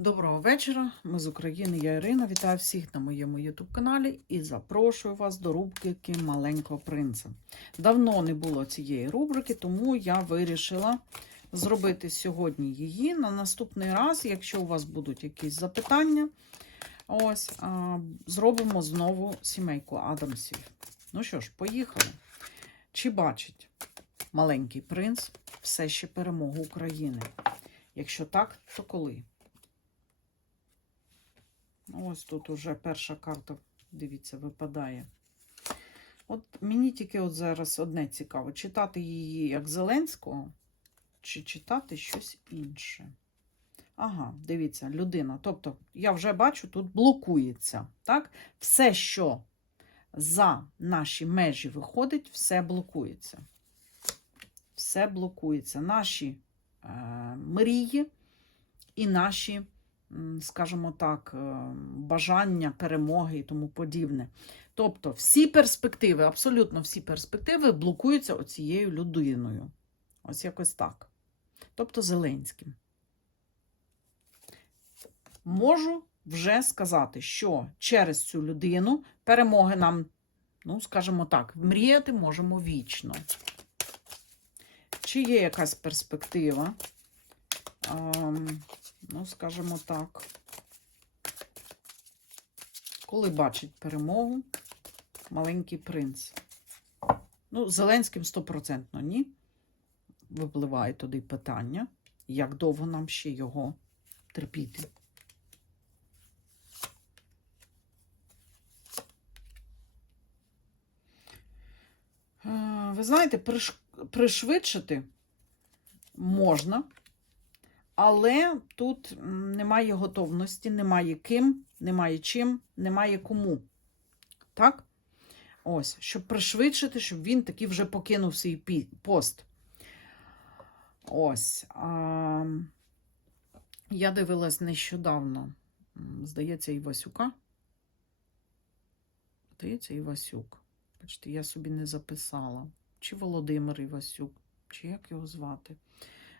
Доброго вечора. Ми з України. Я Ірина. Вітаю всіх на моєму YouTube каналі і запрошую вас до рубрики Маленького принца. Давно не було цієї рубрики, тому я вирішила зробити сьогодні її. На наступний раз, якщо у вас будуть якісь запитання, ось а, зробимо знову сімейку Адамсів. Ну що ж, поїхали. Чи бачить маленький принц все ще перемогу України? Якщо так, то коли? Ось тут уже перша карта, дивіться, випадає. От мені тільки от зараз одне цікаво: читати її як Зеленського, чи читати щось інше. Ага, дивіться, людина. Тобто, я вже бачу, тут блокується. Так? Все, що за наші межі виходить, все блокується. Все блокується. Наші е, мрії і наші скажімо так, е, бажання перемоги і тому подібне. Тобто всі перспективи, абсолютно всі перспективи блокуються оцією людиною. Ось якось так. Тобто Зеленським. Можу вже сказати, що через цю людину перемоги нам, ну, скажімо так, мріяти можемо вічно. Чи є якась перспектива? Ну, скажімо так, коли бачить перемогу маленький принц. Ну, Зеленським стопроцентно ні. Випливає туди питання, як довго нам ще його терпіти. Е, Ви знаєте, приш- пришвидшити можна, але тут немає готовності, немає ким, немає чим, немає кому. Так? Ось, щоб пришвидшити, щоб він таки вже покинув свій пост. Ось. А, я дивилась нещодавно, здається, Івасюка. Здається, Івасюк. Бачите, я собі не записала. Чи Володимир Івасюк, чи як його звати.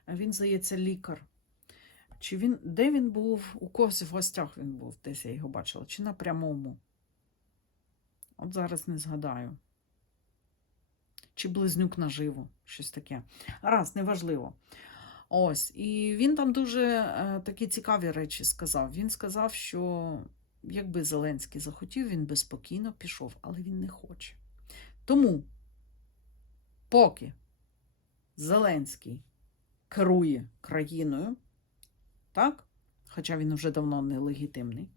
Він, здається, лікар. Чи він, де він був? У когось в гостях він був, десь я його бачила, чи на прямому. От зараз не згадаю. Чи близнюк наживо, щось таке. Раз, неважливо. Ось. І він там дуже е, такі цікаві речі сказав. Він сказав, що якби Зеленський захотів, він би спокійно пішов, але він не хоче. Тому, поки Зеленський керує країною, так? Хоча він вже давно не легітимний.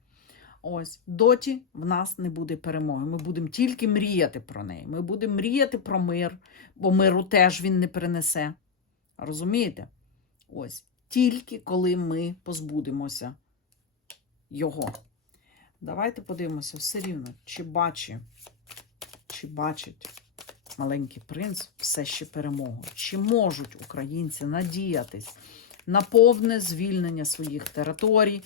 Ось, доті в нас не буде перемоги. Ми будемо тільки мріяти про неї. Ми будемо мріяти про мир, бо миру теж він не принесе. Розумієте? Ось, тільки коли ми позбудемося його. Давайте подивимося все рівно, чи бачить, чи бачить маленький принц все ще перемогу. Чи можуть українці надіятись на повне звільнення своїх територій,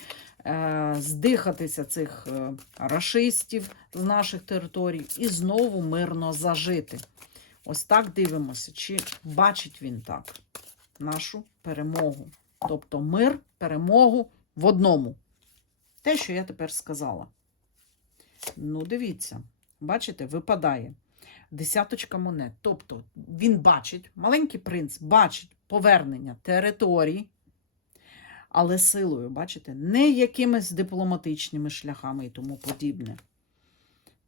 е, здихатися цих е, рашистів з наших територій і знову мирно зажити. Ось так дивимося, чи бачить він так нашу перемогу. Тобто мир, перемогу в одному. Те, що я тепер сказала. Ну, дивіться, бачите, випадає десяточка монет. Тобто він бачить, маленький принц бачить повернення територій, але силою, бачите, не якимись дипломатичними шляхами і тому подібне.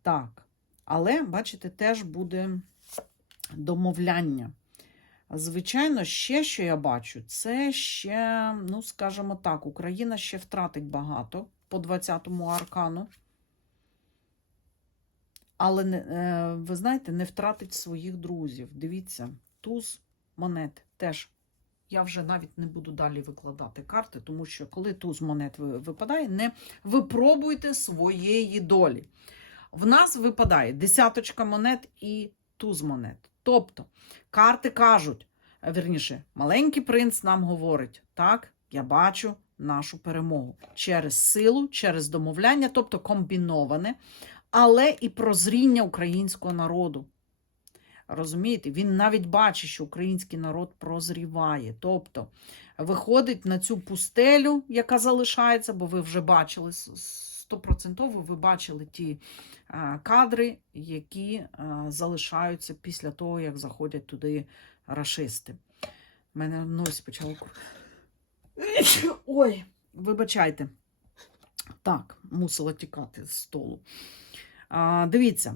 Так, але, бачите, теж буде домовляння. Звичайно, ще, що я бачу, це ще, ну, скажімо так, Україна ще втратить багато по 20-му аркану. Але, е, ви знаєте, не втратить своїх друзів. Дивіться, туз монет теж. Я вже навіть не буду далі викладати карти, тому що коли туз монет випадає, не випробуйте своєї долі. В нас випадає десяточка монет і туз монет. Тобто, карти кажуть, е, вірніше, маленький принц нам говорить: так, я бачу нашу перемогу через силу, через домовляння, тобто комбіноване, але і прозріння українського народу. Розумієте, він навіть бачить, що український народ прозріває. Тобто виходить на цю пустелю, яка залишається, бо ви вже бачили стопроцентово, ви бачили ті кадри, які залишаються після того, як заходять туди рашисти. У мене в носі почало. Ой, вибачайте. Так, мусила тікати з столу. Дивіться,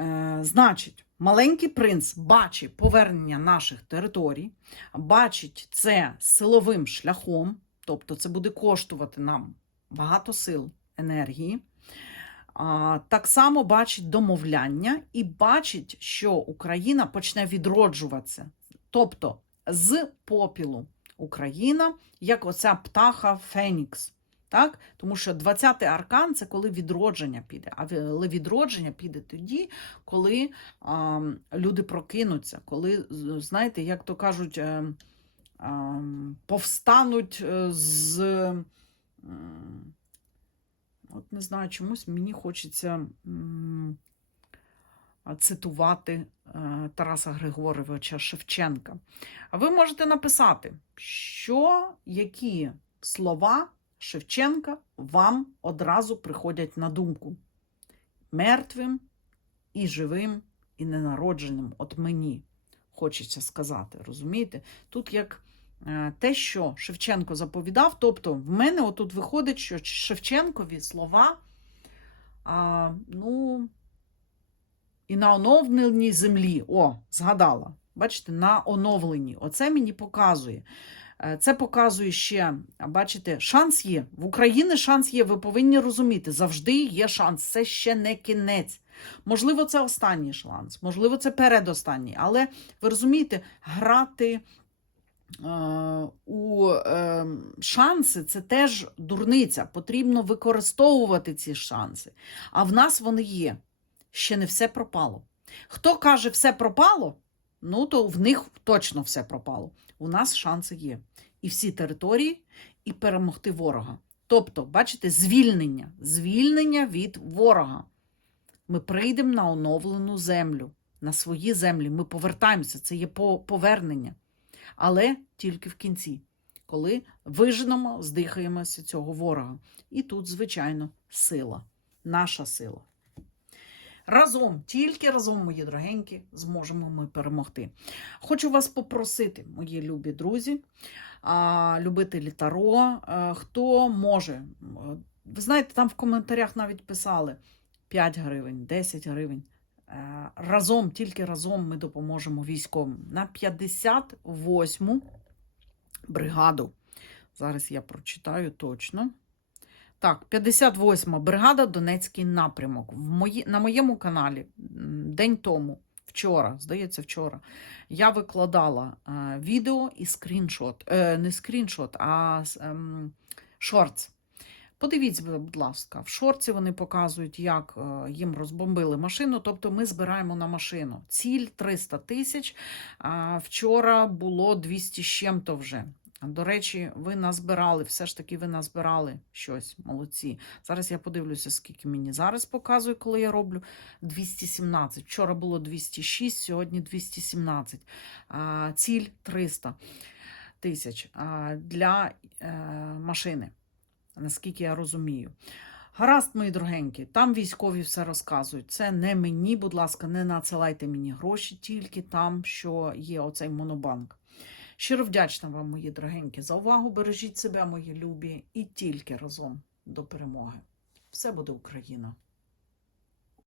е, значить, маленький принц бачить повернення наших територій, бачить це силовим шляхом, тобто це буде коштувати нам багато сил, енергії. Так само бачить домовляння і бачить, що Україна почне відроджуватися. Тобто з попілу Україна, як оця птаха Фенікс. Так? Тому що 20-й аркан це коли відродження піде. Але відродження піде тоді, коли а, люди прокинуться, коли, знаєте, як то кажуть, е, а, повстануть е, з. м, От не знаю, чомусь мені хочеться а, цитувати е, Тараса Григоровича Шевченка. А ви можете написати, що які слова Шевченка вам одразу приходять на думку. Мертвим і живим, і ненародженим. От мені хочеться сказати, розумієте? Тут як е, те, що Шевченко заповідав, тобто в мене отут виходить, що Шевченкові слова, а, ну, і на оновленій землі, о, згадала. Бачите, на оновленні. Оце мені показує. Е, Це показує ще, бачите, шанс є. В Україні шанс є. Ви повинні розуміти, завжди є шанс. Це ще не кінець. Можливо, це останній шанс, можливо, це передостанній. Але ви розумієте, грати е, у е, шанси це теж дурниця. Потрібно використовувати ці шанси. А в нас вони є. Ще не все пропало. Хто каже, все пропало, ну то в них точно все пропало. У нас шанси є. І всі території, і перемогти ворога. Тобто, бачите, звільнення, звільнення від ворога. Ми прийдемо на оновлену землю, на свої землі. Ми повертаємося, це є повернення. Але тільки в кінці, коли виженемо, здихаємося цього ворога. І тут, звичайно, сила, наша сила. Разом, тільки разом, мої дорогенькі, зможемо ми перемогти. Хочу вас попросити, мої любі друзі, любителі Таро, хто може. Ви знаєте, там в коментарях навіть писали 5 гривень, 10 гривень. Е, Разом, тільки разом ми допоможемо військовим. На 58-му бригаду. Зараз я прочитаю точно. Так, 58-ма бригада Донецький напрямок. В мої, на моєму каналі день тому, вчора, здається, вчора, я викладала е, відео і скріншот. Е, не скріншот, а ем, шортс. Подивіться, будь ласка, в шорці вони показують, як е, їм розбомбили машину. Тобто ми збираємо на машину. Ціль 300 тисяч. Вчора було 200 з чим-то вже. До речі, ви назбирали, все ж таки ви назбирали щось, молодці. Зараз я подивлюся, скільки мені зараз показує, коли я роблю 217. Вчора було 206, сьогодні 217. Ціль 300 тисяч для е, машини, наскільки я розумію. Гаразд, мої дорогенькі, там військові все розказують. Це не мені, будь ласка, не надсилайте мені гроші, тільки там, що є оцей монобанк. Щиро вдячна вам, мої дорогенькі, за увагу. Бережіть себе, мої любі, і тільки разом до перемоги. Все буде Україна!